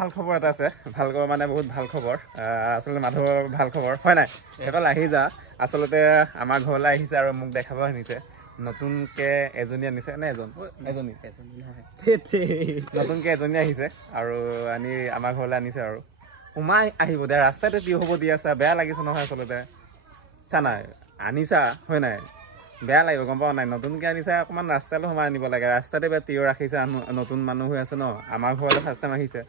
ভাল খবৰ এটা আছে ভাল খবৰ মানে বহুত ভাল খবৰ আসলে মাধৱৰ ভাল খবৰ হয় নাই এফালে আহি যা আসলতে আমাৰ ঘৰলৈ আহিছে আৰু মোক দেখাব আনিছে নতুনকে এজনী আনিছে নে এজনী নতুনকে এজনী আহিছে আৰু আনি আমাৰ ঘৰলৈ আনিছে আৰু উমাই আহিব দে ৰাস্তাতে কি হ'ব দি আছে বেয়া লাগিছে নহয় আসলতে চা নাই আনিছা হয় নাই বেয়া লাগিব গম পাও নাই নতুনকে আনিছা অকমান ৰাস্তালৈ সোমাই আনিব লাগে ৰাস্তাতে বেয়া তিয় ৰাখিছে নতুন মানুহ হৈ আছে ন আমাৰ ঘৰলৈ ফাৰ্ষ্ট টাইম আহিছে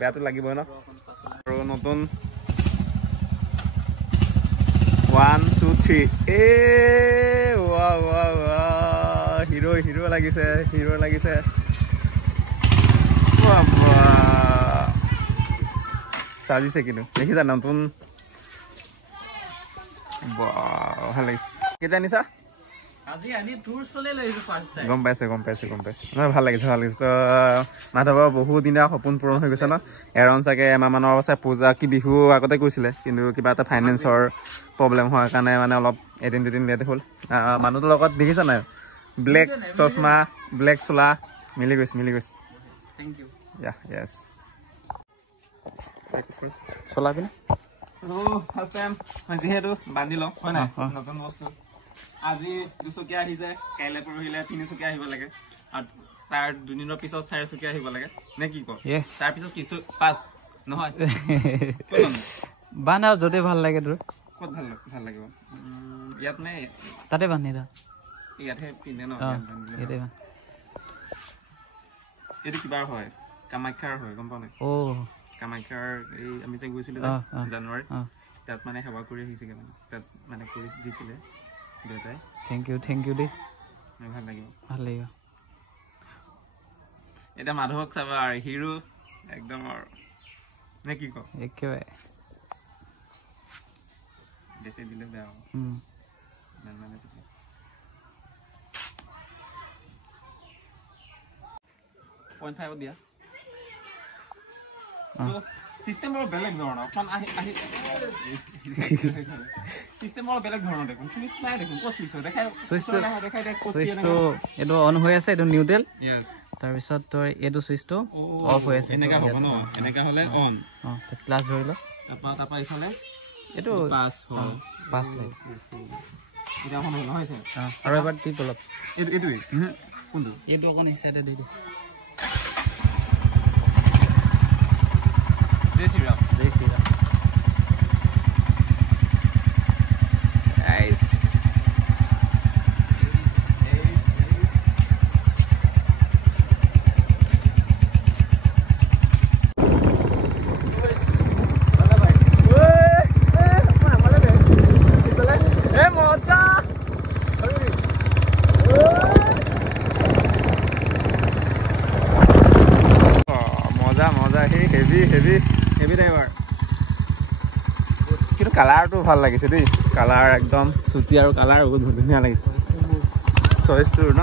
বেয়াটো লাগিবই ন আৰু নতুন 1 2 3 এ ৱা ৱা ৱা হিৰো লাগিছে বাবা সাজিছে কিন্তু দেখিছা নতুন ভাল লাগিছে কেতিয়া আনিছা গম পাইছে নহয় ভাল লাগিছে তো মাধৱৰ বহুত দিনৰ সপোন পূৰণ হৈ গৈছে ন এৰন চাগে এমাহ মানৰ অৱস্থা পূজা কি বিহু আগতে কৈছিলে কিন্তু কিবা এটা ফাইনেন্সৰ প্ৰব্লেম হোৱাৰ কাৰণে মানে অলপ এদিন দুদিন লেট হ'ল মানুহটোৰ লগত দেখিছা নাই ব্লেক চশমা ব্লেক চোলা মিলি গৈছে Thank you. Yeah, yes. চলা পিনে যিহেতু বান্ধি লওঁ হয় নাই নতুন বস্তু আজি 2 চকীয়া আহিছে কাইলৈ পৰহিলে 3 চকীয়া আহিব লাগে আৰু তাৰ 2 দিনৰ পিছত 4 চকীয়া আহিব লাগে নে কি কয় তাৰ পিছত কিছু 5 নহয় বান আৰু যদি ভাল লাগে তোৰ ক'ত ভাল লাগিব ইয়াত নে তাতে বান্ধি দা ইয়াতহে পিনে ন ইয়াতে বান্ধ এইটো কিবাৰ হয় কামাখ্যাৰ হয় গম পাও নাই কামাখ্যাৰ এই আমি যে গৈছিলো জানুৱাৰী তাত মানে সেৱা কৰি আহিছিলে মানে তাত মানে কৰি দিছিলে দেউতাই থেংক ইউ দেই ভাল লাগিব এটা মাধৱক চাবা আৰু হিৰো একদম আৰু নে কি কওঁ একেবাৰে বেছি দিলে বেয়া হ'ব মানে 0.5 দিয়া সো সিস্টেম বৰ বেলেগ ধৰণৰ অকমান আহি সিস্টেম বৰ বেলেগ ধৰণৰ দেখোন সুইচ নাই দেখোন ক'ত সুইচ দেখাই সুইচটো এটো অন হৈ আছে এটো নিউট্ৰেল তাৰ পিছত তোৰ এটো সুইচটো অফ হৈ আছে এনেকা হ'ব ন এনেকা হলে অন প্লাস ধৰি ল তাপা ইফালে এটো পাস লাগে এটা অন হ'ল হৈছে আৰু এবাৰ টিপ অলপ এইটোই কোনটো এটো অকন ইসাইডে দি দে Jai Shri Ram. Nice. Heavy driver কিন্তু কালাৰটো ভাল লাগিছে দেই কালাৰ একদম চুটি আৰু কালাৰ বহুত ধুনীয়া লাগিছে চইচটোৰ ন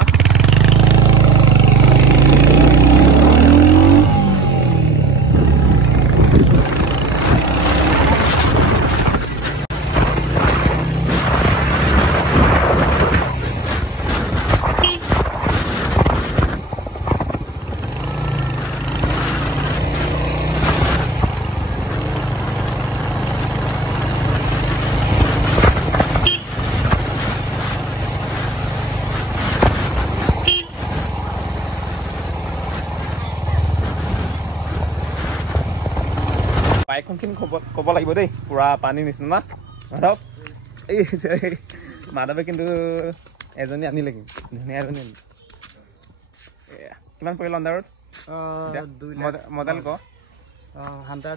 বাইকখনখিনি ক'ব লাগিব দেই পুৰা পানী নিচিনা মাধৱ মাধৱে কিন্তু এজনী আনিলে কিন্তু ধুনীয়া এজনী আনিলে কিমান পৰিল অন্দাৰত মডেল ক 100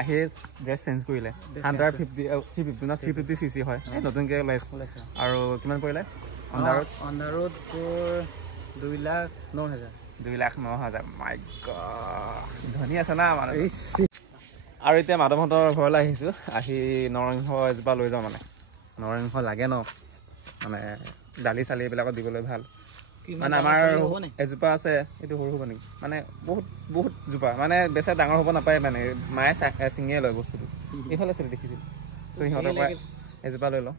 আহি ড্ৰেছ চেঞ্জ কৰিলে 350 না 350 cc হয় নতুনকৈ ওলাইছে আৰু কিমান পৰিলে অন্দাৰত তোৰ 2,09,000 মাই গড ধনী আছে না আৰু এতিয়া মাধৱহঁতৰ ঘৰলৈ আহিছোঁ আহি নৰসিংহ এজোপা লৈ যাওঁ মানে নৰসিংহ লাগে ন মানে দালি চালি এইবিলাকত দিবলৈ ভাল মানে আমাৰ এজোপা আছে এইটো সৰু হ'ব নেকি মানে বহুত জোপা মানে বেছি ডাঙৰ হ'ব নাপায় মানে মায়ে ছিঙিয়ে লয় বস্তুটো এইফালে আছে দেখিছিল চ' সিহঁতৰ পৰা এজোপা লৈ লওঁ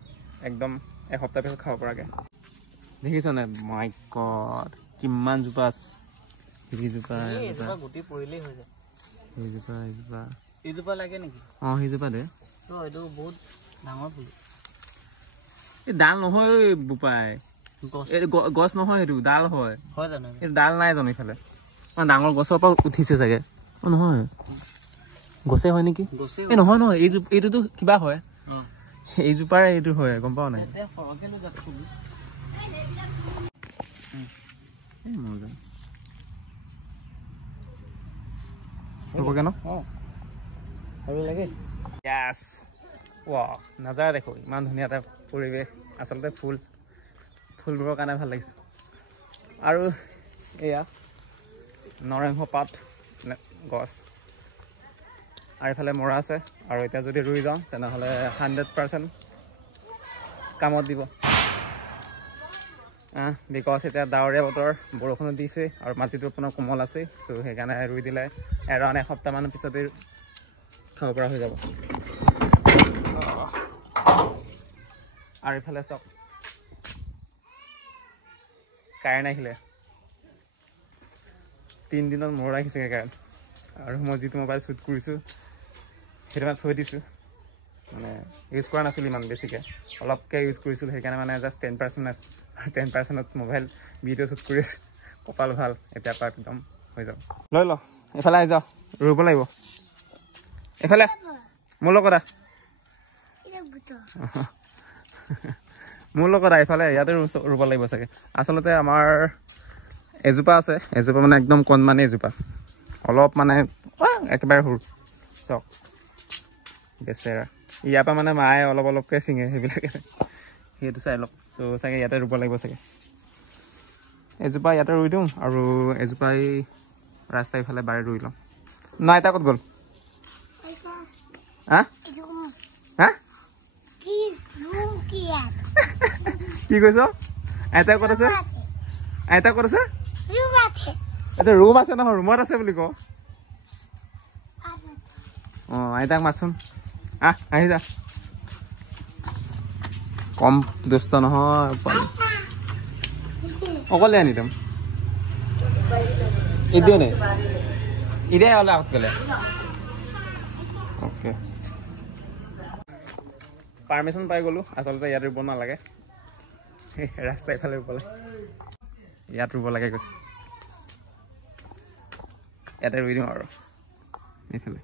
একদম এসপ্তাহ পিছত খাব পৰাকৈ দেখিছ নে মাই গড কিমান জোপা আছে গুটি পৰিলেই হৈ যায় এইজোপা লাগে নেকি? অঁ সেইজোপা দে। এইটো বহুত ডাঙৰ পুলি। এই ডাল নহয় বোপাই, এই গছ নহয়, এইটো ডাল হয়। হয় জানো? এইটো ডাল নাই জানো ইফালে? মানে ডাঙৰ গছৰ পৰা উঠিছে চাগে। অঁ নহয়, গছে হয় নেকি? এই নহয় নহয়, এইটোতো কিবা হয়, এইজোপাৰে এইটো হয়, গম পাৱ নাই? হ'বগে ন? য়েছ। ৱাও, নাজাৰা দেখো ইমান ধুনীয়া এটা পৰিৱেশ। আচলতে ফুলবোৰৰ কাৰণে ভাল লাগিছে। আৰু এয়া নৰসিংহ পাত গছ, আৰু এইফালে মৰা আছে। আৰু এতিয়া যদি ৰুই যাওঁ তেনেহ'লে 100% কামত দিব। বিকজ এতিয়া ডাৱৰীয়া বতৰ, বৰষুণো দিছে আৰু মাটিটো আপোনাৰ কোমল আছে। চ' সেইকাৰণে ৰুই দিলে এৰাউণ্ড এসপ্তাহমানৰ পিছতেই খাব পৰা হৈ যাব। আৰু ইফালে চাওক, কাৰেণ্ট আহিলে 3 দিনত মোৰ আহিছেগৈ কাৰেণ্ট। আৰু মই যিটো মোবাইল শ্বুট কৰিছোঁ সেইটো মই থৈ দিছোঁ, মানে ইউজ কৰা নাছিলোঁ ইমান বেছিকৈ, অলপকৈ ইউজ কৰিছিলোঁ। সেইকাৰণে মানে জাষ্ট 10% আছে, 10%ত মোবাইল ভিডিঅ' শ্বুট কৰি আছোঁ। কপাল ভাল, এতিয়াৰ পৰা একদম হৈ যাব। লৈ ল, এইফালে আহি যাওঁ, ৰুব লাগিব। এইফালে মোৰ লগত আহ, মোৰ লগত এইফালে, ইয়াতে ৰুব লাগিব চাগে। আচলতে আমাৰ এজোপা আছে, এজোপা মানে একদম কণমানি এজোপা, অলপ মানে একেবাৰে সৰু। চাওক বেচেৰা, ইয়াৰ পৰা মানে মায়ে অলপ অলপকৈ ছিঙে সেইবিলাকে, সেইটো চাই লওক। চ' চাগে ইয়াতে ৰুব লাগিব চাগে। এজোপা ইয়াতে ৰুই দিওঁ আৰু এজোপা এই ৰাস্তা ইফালে বাৰী ৰুই লওঁ। না আইতা ক'ত গ'ল? হা হা কি কৈছ? আইতা ক'ত আছে? আইতা ক'ত আছে? এতিয়া ৰুম আছে নহয়, ৰুমত আছে বুলি ক। অঁ আইতাক মাতচোন, আহি যা। কম দুষ্ট নহয়, অকলে আনি দিম। এতিয়া নে এতিয়া হ'লে আগত গ'লে অ'কে। পাৰ্মিশ্যন পাই গ'লোঁ। আচলতে ইয়াত ৰুব নালাগে, ৰাস্তা ইফালে ৰুব লাগে, ইয়াত ৰুব লাগে কৈছে। ইয়াতে ৰুই দিওঁ আৰু এইফালে।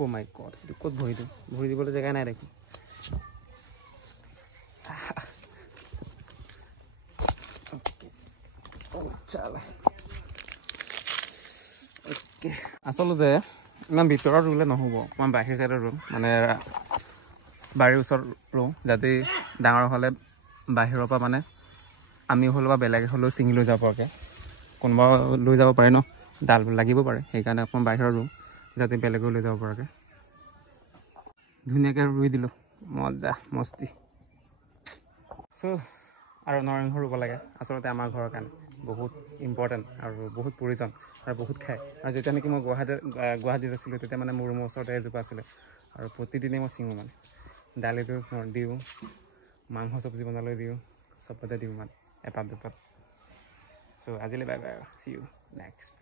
অ' মাই গড, এইটো ক'ত ভৰি দিওঁ? ভৰি দিবলৈ জেগা নাই দেখোন। আচলতে ইমান ভিতৰত ৰুলে নহ'ব, অকণমান বাহিৰ চাইডত ৰুম, মানে বাৰীৰ ওচৰত ৰুওঁ, যাতে ডাঙৰ হ'লে বাহিৰৰ পৰা মানে আমি হ'লেও বা বেলেগে হ'লেও ছিঙি লৈ যাব পৰাকৈ, কোনোবা লৈ যাব পাৰে ন, ডাল লাগিব পাৰে। সেইকাৰণে অকণমান বাহিৰত ৰুওঁ, যাতে বেলেগেও লৈ যাব পৰাকৈ। ধুনীয়াকৈ ৰুই দিলোঁ, মজা মস্তি। চ' আৰু নৰসিংহ ৰুব লাগে, আচলতে আমাৰ ঘৰৰ কাৰণে বহুত ইম্পৰ্টেণ্ট আৰু বহুত প্ৰয়োজন আৰু বহুত খায়। আৰু যেতিয়া নেকি মই গুৱাহাটীত আছিলোঁ, তেতিয়া মানে মোৰ ৰুমৰ ওচৰতে এজোপা আছিলে আৰু প্ৰতিদিনেই মই ছিঙোঁ, মানে দালিটো দিওঁ, মাংস চব্জি বনালৈ দিওঁ, চবতে দিওঁ, মানে এপাত দুপাত। চ' আজিলৈ bye bye, see you next.